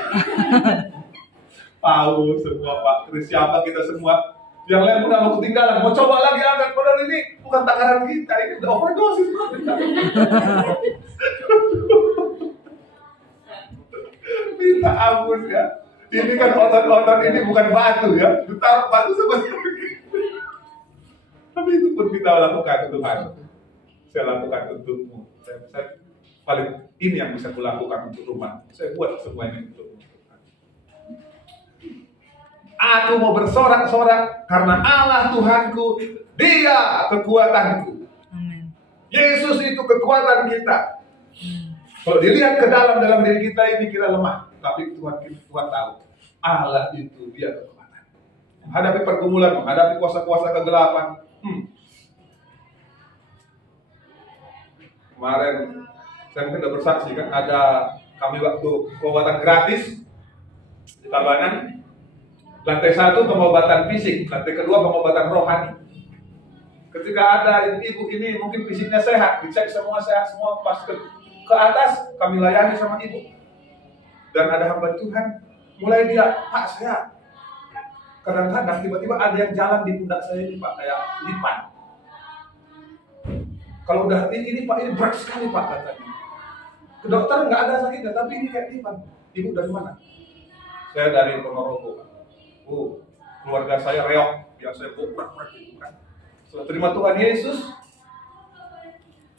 Tahu semua Pak Kris, siapa kita semua. Yang lain udah mau ketinggalan, mau coba lagi angkat, padahal ini bukan takaran kita, ini udah overdosis. Minta ampun ya. Ini kan otot-otot ini bukan batu ya, ditaruh batu seperti ini. Tapi itu pun kita lakukan Tuhan. Saya lakukan untukmu. Saya paling ini yang bisa kulakukan untuk rumah. Saya buat semua ini untuk Tuhan. Aku mau bersorak-sorak karena Allah Tuhanku, Dia kekuatanku. Amin. Yesus itu kekuatan kita. Kalau dilihat ke dalam diri kita ini kita lemah, tapi Tuhan tahu Allah itu Dia kekuatan. Menghadapi pergumulan, menghadapi kuasa-kuasa kegelapan. Kemarin saya mungkin sudah bersaksi kan, ada kami waktu pengobatan gratis di Tabanan. Lantai 1 pengobatan fisik, lantai kedua pengobatan rohani. Ketika ada ibu ini mungkin fisiknya sehat, dicek semua sehat semua, pas ke atas kami layani sama ibu. Dan ada hamba Tuhan, mulai dia, Pak saya kadang-kadang tiba-tiba ada yang jalan di pundak saya ini Pak, kayak lipan. Kalau udah ini Pak, ini berat sekali Pak katanya. Ke dokter nggak ada sakitnya, tapi ini kayak lipan. Ibu dari mana? Saya dari Ponorogo. Keluarga saya reok, biasa berat itu kan. Setelah terima Tuhan Yesus,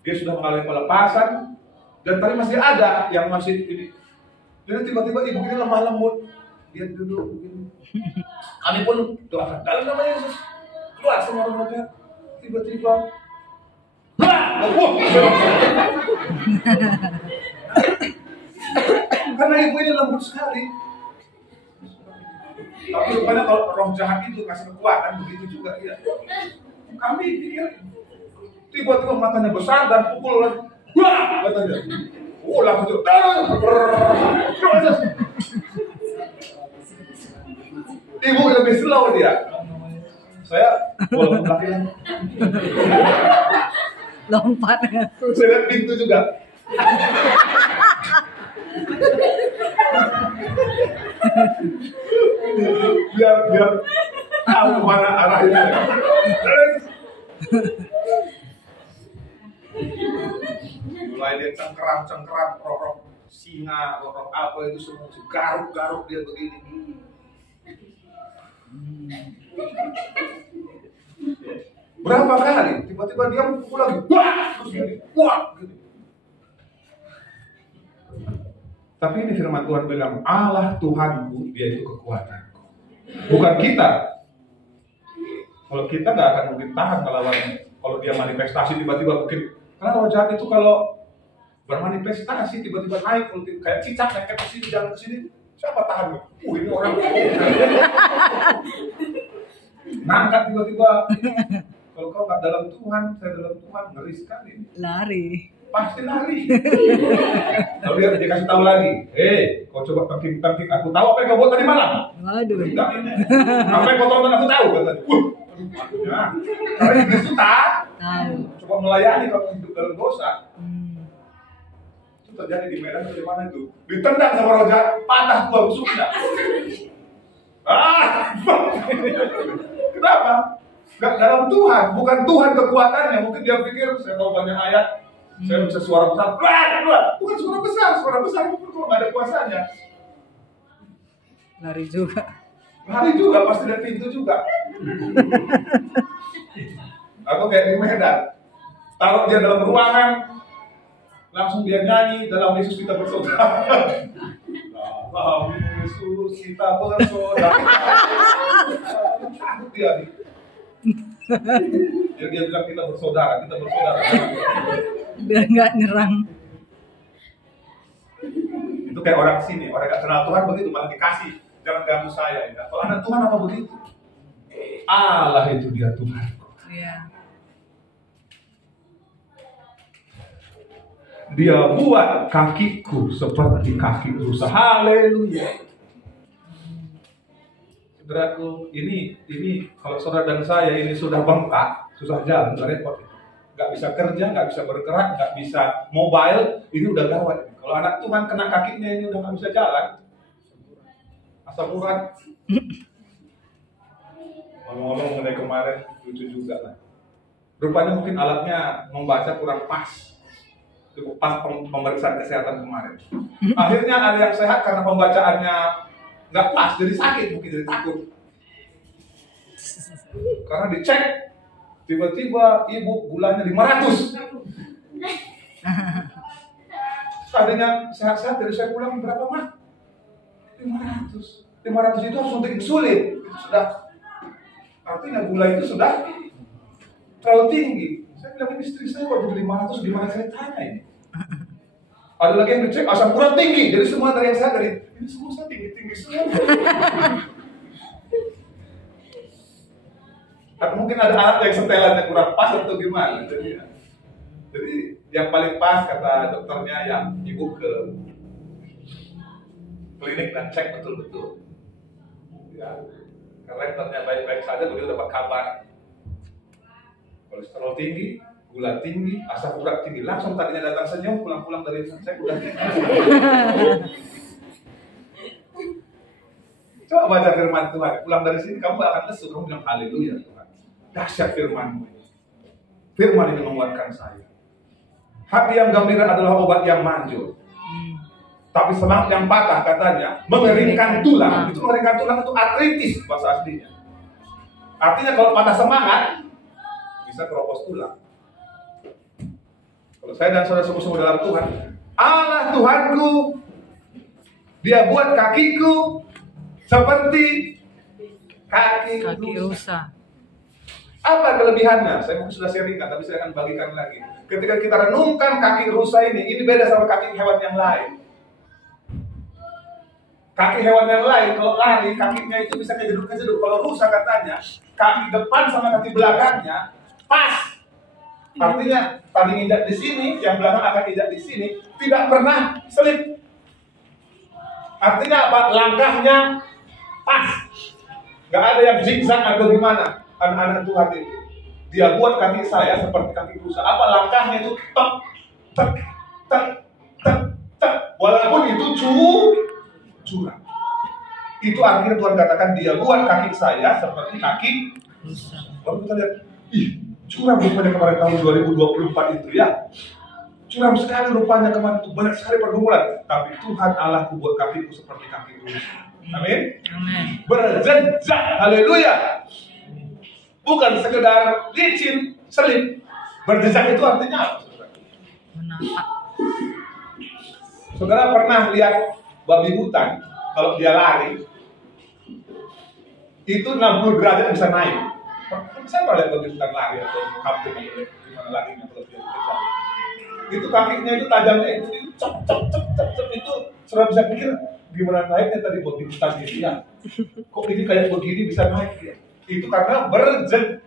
dia sudah mengalami pelepasan, dan tadi masih ada yang masih ini. Jadi tiba-tiba ibu ini lemah lembut, dia duduk begini. Kami pun doakan dalam nama Yesus, keluar semua orang jahat. Tiba-tiba, karena ibu ini lembut sekali. Tapi rupanya kalau roh jahat itu kasih kekuatan, begitu juga ya. Kami pikir tiba-tiba matanya besar dan pukul lagi. Wah, katanya. Langsung ibu lebih slow dia. Saya lagi Lompat. saya lihat pintu juga. biar tahu mana arahnya. Mulai dia cengkeram roh singa, roh apa itu semua garuk dia begini. Berapa kali tiba-tiba dia pukul lagi, wah gitu. Tapi ini firman Tuhan bilang, Allah Tuhanku, Dia itu kekuatanku. Bukan kita. Kalau kita nggak akan mungkin tahan melawan. Kalau dia manifestasi tiba-tiba mungkin. Karena roh jahat itu kalau bermanifestasi tiba-tiba naik, kayak cicak naik ke sini, jalan ke sini, siapa tahan? Ini orang. Ngangkat tiba-tiba. Kalau kau nggak dalam Tuhan, saya dalam Tuhan, ngeri sekali. Lari. Pasti lari. Lalu dia kasih tahu lagi, kau coba tangking, aku tahu apa yang kau buat tadi malam. Waduh. Enggak, apa yang kau tonton aku tahu katanya. Ya, karena Iblis itu tahu. Coba melayani kalau hidup dalam dosa. Itu terjadi di Medan atau di mana itu? Ditendang sama roh jahat, patah dua busuknya. Kenapa? Gak dalam Tuhan, bukan Tuhan kekuatannya. Mungkin dia pikir saya tahu banyak ayat. Saya bisa suara besar, keluar. Bukan suara besar itu kalau nggak ada kuasanya. Lari juga, pasti dari pintu juga. Atau kayak di Medan, taruh dia dalam ruangan, langsung dia nyanyi dalam Yesus kita bersaudara. Dalam Yesus kita bersaudara. Takut dia nih. Dia bilang kita bersaudara. Biar nggak nyerang. Itu kayak orang sini, orang nggak kenal Tuhan begitu malah dikasih, jangan ganggu saya. Ya. Kalau anak Tuhan apa begitu? Allah itu dia Tuhan. Iya. Dia buat kakiku seperti kaki rusa. Haleluya. Saudaraku, ini kalau saudara dan saya ini sudah bengkak, susah jalan, udah repot. Nggak bisa kerja, nggak bisa bergerak, nggak bisa mobile, ini udah gawat. Kalau anak Tuhan kena kakinya ini udah nggak bisa jalan. Asal urat. Ngomong-ngomong mengenai kemarin, lucu juga lah. Rupanya mungkin alatnya membaca kurang pas. Cukup pas pemeriksaan kesehatan kemarin. Akhirnya ada yang sehat karena pembacaannya nggak pas, jadi sakit, mungkin jadi takut. Karena dicek, tiba-tiba ibu gulanya 500. Tadinya sehat-sehat, dari saya pulang berapa mah? 500. 500 itu harus suntik insulin. Itu sudah, artinya gula itu sudah terlalu tinggi. Saya bilang, istri saya kok jadi 500, gimana saya tanya ini? Ada lagi yang dicek asam urat tinggi, jadi semua dari yang saya dari ini semua saya tinggi semua. Atau mungkin ada alat yang setelannya kurang pas atau gimana? Jadi yang paling pas kata dokternya yang ibu ke klinik dan cek betul-betul. Ya, karakternya baik-baik saja, begitu dapat kabar kolesterol tinggi, gula tinggi, asam urat tinggi, langsung tadinya datang senyum, pulang-pulang dari cek udah tinggi. Coba baca firman Tuhan, pulang dari sini kamu akan lesu, kamu bilang haleluya Tuhan. Dahsyat firman-Mu ini. Firman ini menguatkan saya. Hati yang gembira adalah obat yang manjur. Tapi semangat yang patah katanya mengeringkan tulang. Itu mengeringkan tulang itu artritis bahasa aslinya. Artinya kalau patah semangat bisa keropos tulang. Kalau saya dan saudara sungguh-sungguh dalam Tuhan, Allah Tuhanku, Dia buat kakiku seperti kaki rusa. Apa kelebihannya? Saya mungkin sudah sharingkan, tapi saya akan bagikan lagi. Ketika kita renungkan kaki rusa ini beda sama kaki hewan yang lain. Kaki hewan yang lain, kalau lari, kakinya itu bisa kejeduk-kejeduk. Kalau rusa katanya, kaki depan sama kaki belakangnya pas. Artinya, tadi injak di sini, yang belakang akan injak di sini, tidak pernah selip. Artinya apa? Langkahnya pas. Gak ada yang zigzag atau gimana. Anak-anak Tuhan itu, Dia buat kaki saya seperti kaki rusa. Apa langkahnya itu? Tek, tek, tek, tek, tek. Walaupun itu curang. Itu artinya Tuhan katakan Dia buat kaki saya seperti kaki rusa. Lalu kita lihat, curang rupanya kemarin tahun 2024 itu ya. Curam sekali rupanya kemarin itu, banyak sekali pergumulan. Tapi Tuhan Allahku buat kakiku seperti kaki rusa. Amin. Berjejak, haleluya. Bukan sekedar licin, selip. Berjejak itu artinya apa? Menapak. Saudara pernah lihat babi hutan kalau dia lari itu 60 derajat bisa naik. Saya pernah lihat babi hutan lari atau kampung atau gimana lagi kalau dia kejar. Itu kakinya itu tajamnya itu cep itu sudah bisa pikir gimana naiknya tadi babi hutan ini ya. Kok ini kayak begini bisa naik ya? Itu karena berjejak.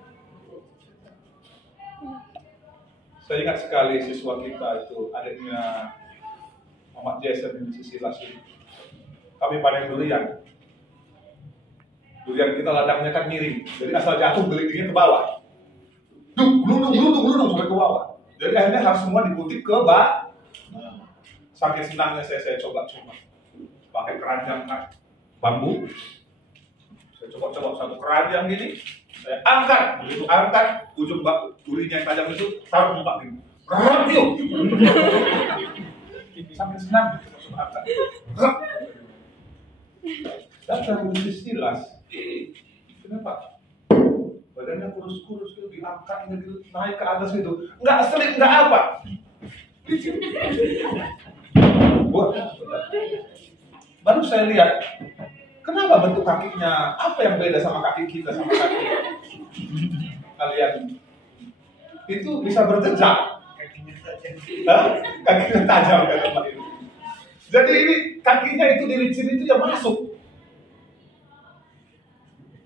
Saya ingat sekali siswa kita itu adiknya Muhammad Jason di sisi Lasin. Kami panen durian. Durian kita ladangnya kan miring, jadi asal jatuh gelindingnya ke bawah. Gludung sampai ke bawah. Jadi akhirnya harus semua dikutip ke bawah. Saking senangnya saya coba pakai keranjang bambu. Saya coba satu keranjang gini, saya angkat, begitu angkat ujung durinya yang tajam itu taruh muka gini. Yuk. Sampai senang gitu langsung angkat. Datang istilas. Kenapa? Badannya kurus-kurus gitu, diangkat gitu, naik ke atas gitu. Enggak selip, enggak apa. Baru saya lihat, kenapa bentuk kakinya? Apa yang beda sama kaki kita sama kaki kalian? Itu bisa berjejak. Kakinya tajam kan Pak itu. Jadi ini kakinya itu di licin itu yang masuk.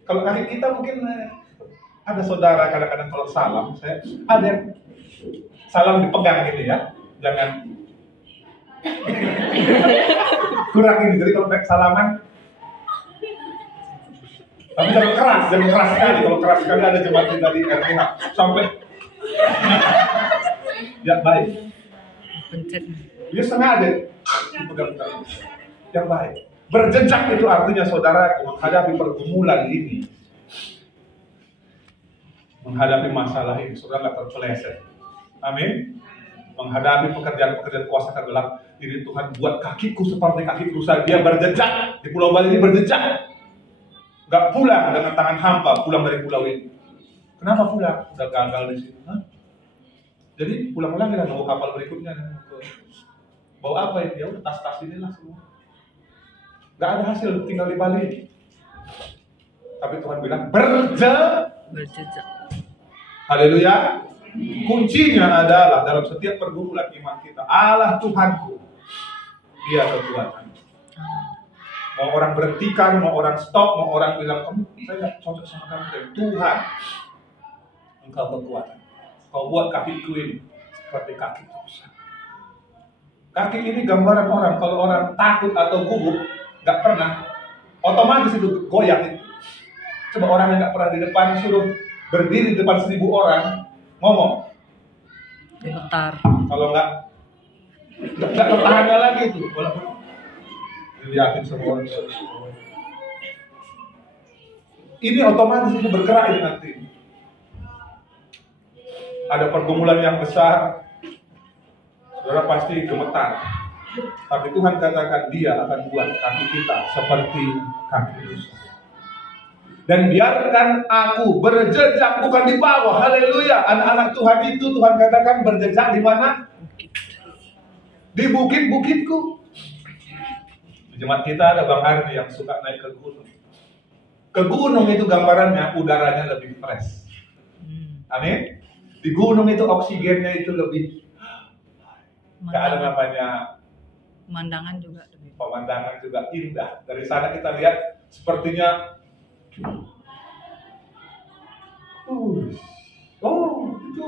Kalau kaki kita mungkin ada saudara kadang-kadang kalau salam, saya ada yang salam dipegang gitu ya, jangan kurang ini. Jadi kalau naik salaman, tapi jangan keras sekali. Kalau keras sekali ada jemaat dari RPH sampai yang baik. Dia sengaja dipegang-pegang. Yang baik. Berjejak itu artinya saudara menghadapi pergumulan ini, menghadapi masalah ini, saudara nggak terpeleset. Amin. Menghadapi pekerjaan-pekerjaan kuasa kegelapan ini, Tuhan buat kakiku seperti kaki rusa. Dia berjejak di Pulau Bali ini, berjejak. Nggak pulang dengan tangan hampa, pulang dari pulau ini. Kenapa pulang? Udah gagal di sini. Jadi pulang lagi dan bawa kapal berikutnya. Bawa apa ini? Ya udah tas-tas inilah semua. Nggak ada hasil, tinggal dibalik. Tapi Tuhan bilang berjejak. Haleluya. Kuncinya adalah dalam setiap pergumulan iman kita, Allah Tuhanku, Dia kekuatan. Mau orang berhentikan, mau orang stop, mau orang bilang kamu saya nggak cocok sama kamu, dan Tuhan, Engkau kekuatan. Kau buat kakiku ini seperti kaki Musa. Kaki ini gambaran orang. Kalau orang takut atau gugup, nggak pernah, otomatis itu goyang itu. Coba orang yang nggak pernah di depan suruh berdiri di depan 1000 orang ngomong, Gemetar. kalau nggak tertahan lagi itu. Walaupun yakin semua orang ini otomatis ini bergerak ini nanti. Ada pergumulan yang besar, saudara pasti gemetar. Tapi Tuhan katakan Dia akan buat kaki kita seperti kaki Musa. Dan biarkan aku berjejak bukan di bawah. Haleluya. Anak-anak Tuhan itu Tuhan katakan berjejak di mana? Di bukit-bukitku. Di jemaat kita ada Bang Ardi yang suka naik ke gunung. Ke gunung itu gambarannya udaranya lebih fresh. Amin. Di gunung itu oksigennya itu lebih, nggak ada namanya. Pemandangan juga lebih. Pemandangan juga indah. Dari sana kita lihat sepertinya, oh itu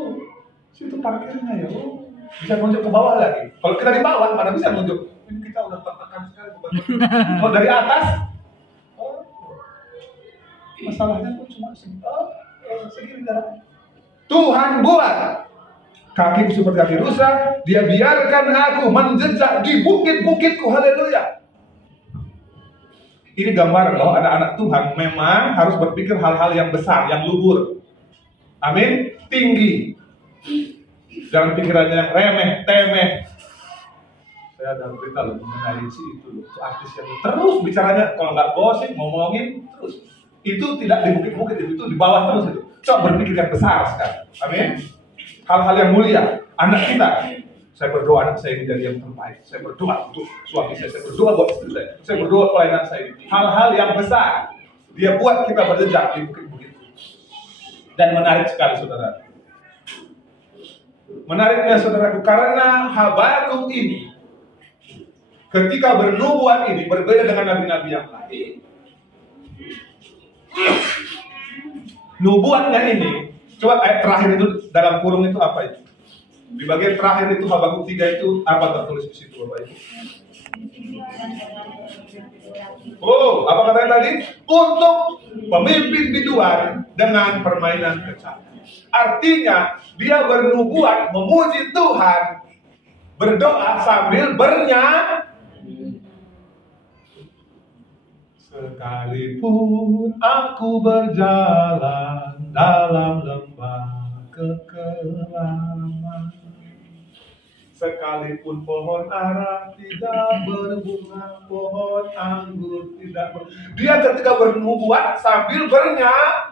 situ parkirnya ya. Oh, bisa nunjuk ke bawah lagi. Kalau kita di bawah mana bisa nunjuk? Ini kita udah tertekan sekali bukan? Kalau dari atas, oh, masalahnya pun cuma segini jaraknya. Tuhan buat kakiku seperti kaki rusa, Dia biarkan aku menjejak di bukit-bukitku. Haleluya. Ini gambar bahwa anak-anak Tuhan memang harus berpikir hal-hal yang besar, yang luhur. Amin. Tinggi. Jangan pikirannya yang remeh-temeh. Saya ada berita loh mengenai itu artis yang terus bicaranya, kalau nggak gosip, ngomongin terus. Itu tidak di bukit-bukit, itu di bawah terus itu. Coba berpikir yang besar sekarang. Amin. Hal-hal yang mulia. Anak kita, saya berdoa anak saya ini jadi yang terbaik. Saya berdoa untuk suami saya berdoa buat istri saya. Saya berdoa pelayanan saya ini. Hal-hal yang besar. Dia buat kita berjejak di bukit-bukit. Dan menarik sekali saudara. Menariknya saudaraku, karena Habakuk ini ketika bernubuat ini berbeda dengan nabi-nabi yang lain. Nubuatnya ini, coba ayat terakhir itu dalam kurung itu apa itu? Di bagian terakhir itu Habakuk 3 itu apa tertulis di situ Bapak Ibu? Oh, apa katanya tadi? Untuk pemimpin biduan dengan permainan kecapi. Artinya dia bernubuat memuji Tuhan, berdoa sambil bernyanyi. Sekalipun aku berjalan dalam lembah kekelaman, sekalipun pohon ara tidak berbunga, pohon anggur tidak dia ketika bernubuat sambil bernyanyi.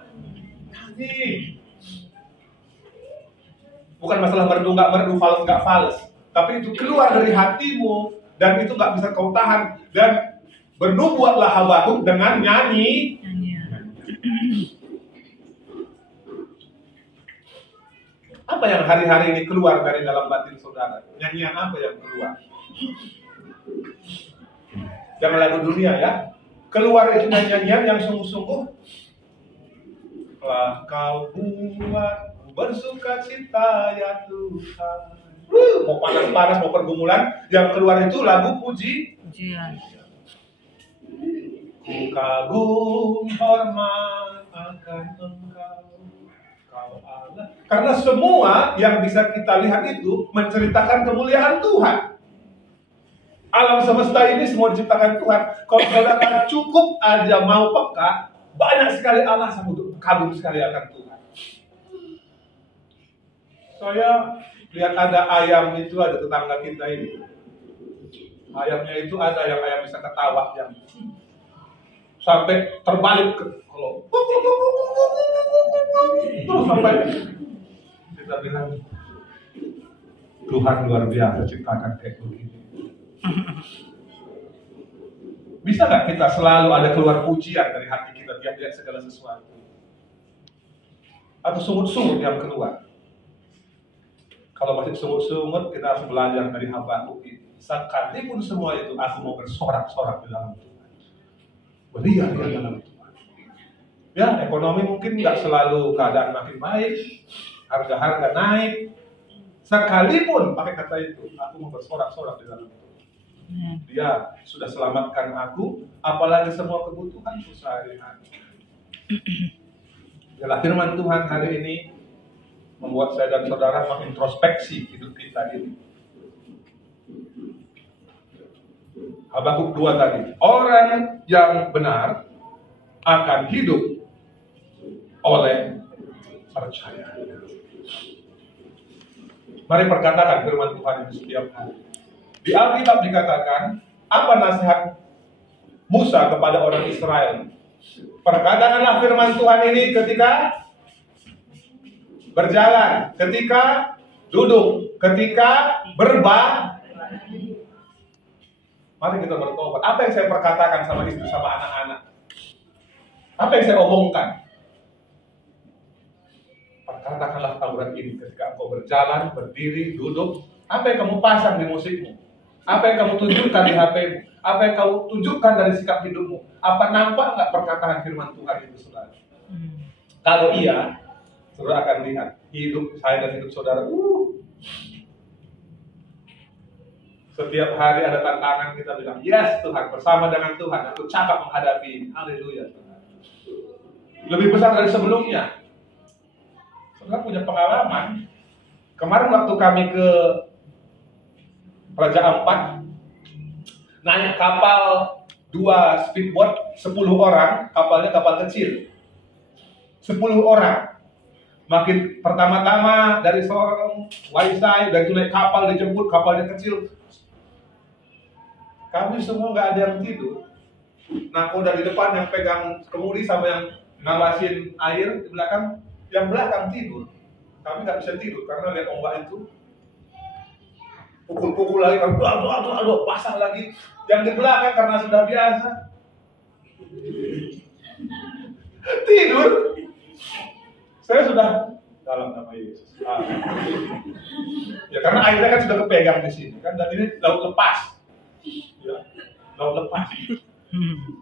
Bukan masalah merdu nggak merdu, fals nggak fals, tapi itu keluar dari hatimu dan itu nggak bisa kau tahan. Dan bernubuatlah Habakuk dengan nyanyi. Apa yang hari-hari ini keluar dari dalam batin saudara? Nyanyian apa yang keluar? Jangan lagu dunia ya. Keluar itu nyanyian yang sungguh-sungguh. Telah kau buat bersuka cita ya Tuhan. Mau panas-panas, mau pergumulan, yang keluar itu lagu pujian. Ku kagum hormat akan Engkau, Kau Allah. Karena semua yang bisa kita lihat itu menceritakan kemuliaan Tuhan. Alam semesta ini semua diciptakan Tuhan. Kalau saudara cukup aja mau peka, banyak sekali alasan untuk kagum sekali akan Tuhan. Saya lihat ada ayam itu, ada tetangga kita ini. Ayamnya itu ada yang ayam bisa ketawa yang sampai terbalik ke kalau terus sampai kita bilang Tuhan luar biasa ciptakan kayak begini. Bisa nggak kita selalu ada keluar pujian dari hati kita tiap lihat segala sesuatu? Atau sungut-sungut yang keluar? Kalau masih sungut-sungut, kita harus belajar dari Habakuk ini. Sekalipun semua itu, aku mau bersorak-sorak di dalam Tuhan. Beria-ria dalam Tuhan. Ya, ekonomi mungkin nggak selalu keadaan makin baik, harga-harga naik. Sekalipun pakai kata itu, aku mau bersorak-sorak di dalam Tuhan. Dia sudah selamatkan aku, apalagi semua kebutuhanku sehari-hari. Yalah, firman Tuhan hari ini membuat saya dan saudara mengintrospeksi hidup kita ini. Habakuk 2 tadi, orang yang benar akan hidup oleh percaya. Mari perkatakan firman Tuhan ini setiap hari. Di Alkitab dikatakan, apa nasihat Musa kepada orang Israel? Perkatakanlah firman Tuhan ini ketika berjalan, ketika duduk, ketika Mari kita bertobat. Apa yang saya perkatakan sama istri, sama anak-anak? Apa yang saya omongkan? Perkatakanlah Taurat ini ketika engkau berjalan, berdiri, duduk. Apa yang kamu pasang di musikmu? Apa yang kamu tunjukkan di HP-mu? Apa yang kamu tunjukkan dari sikap hidupmu? Apa nampak nggak perkataan firman Tuhan itu, saudara? Kalau iya, saudara akan lihat hidup saya dan hidup saudara. Setiap hari ada tantangan, kita bilang, yes Tuhan, bersama dengan Tuhan, aku cakap menghadapi ini. Haleluya. Lebih besar dari sebelumnya. Saudara punya pengalaman. Kemarin waktu kami ke Raja Ampat, naik kapal 2 speedboat, 10 orang, kapalnya kapal kecil. 10 orang. Makin pertama-tama dari seorang Waisai, dari itu naik kapal, dijemput, kapalnya kecil. Kami semua nggak ada yang tidur. Nakoda di depan yang pegang kemudi sama yang ngawasin air di belakang, yang belakang tidur. Kami nggak bisa tidur karena lihat ombak itu. Pukul-pukul lagi, aduh, pasang lagi. Yang di belakang karena sudah biasa tidur. Saya sudah dalam nama Yesus. Ya karena airnya kan sudah kepegang di sini kan, dan ini laut lepas. Ya, laut lepas.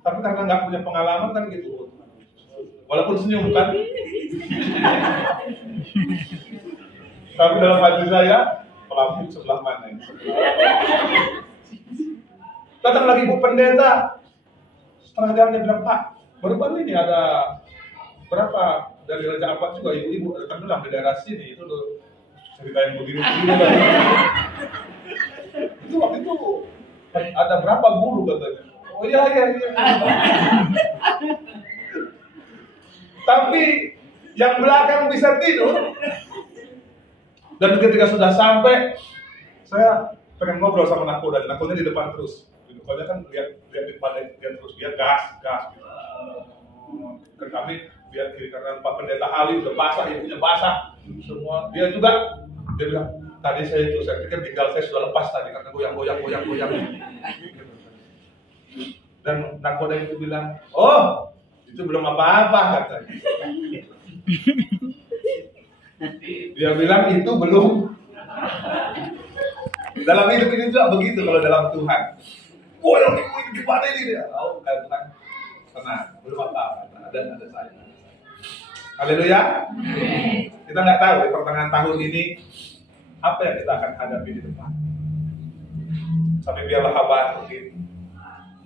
Tapi karena nggak punya pengalaman kan gitu. Walaupun senyum kan. Tapi dalam hati saya, pelampung sebelah mana ini? Datang lagi Bu Pendeta. Setengah jam dia bilang, Pak, baru-baru ini ada berapa dari Raja Ampat juga ibu-ibu ada tenggelam di daerah sini. Itu loh cerita yang begini-begini. Itu waktu itu ada berapa guru katanya. Oh iya. Tapi yang belakang bisa tidur. Dan ketika sudah sampai, saya pengen ngobrol sama nakoda. Nakodanya di depan terus. Nakodanya kan lihat di depan dia terus, dia gas. Dan kami lihat kiri karena Pak Pendeta Ali udah basah, ibunya basah, semua. Dia juga, dia bilang, tadi saya pikir tinggal saya sudah lepas tadi karena goyang. Dan nakoda itu bilang, oh itu belum apa-apa katanya. Dia bilang itu belum. Dalam hidup ini juga begitu kalau dalam Tuhan. Goyang gimana ini dia? Oh bukan Tuhan, tenang, belum apa-apa. Ada saya. Haleluya. Kita nggak tahu di pertengahan tahun ini apa yang kita akan hadapi di depan. Tapi biarlah Habakuk ini,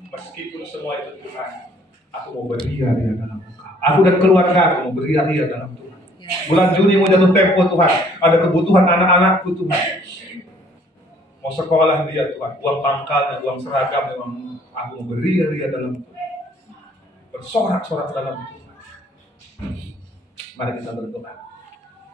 meskipun semua itu Tuhan, aku mau beria-ria dalam Engkau. Aku dan keluarga aku mau beria-ria dalam Tuhan. Bulan Juni mau jatuh tempo Tuhan, ada kebutuhan anak-anakku Tuhan. Mau sekolah dia Tuhan, uang pangkalnya, uang seragam, memang aku mau beria-ria dalam Tuhan. Bersorak-sorak dalam Tuhan. Mari kita berdoa.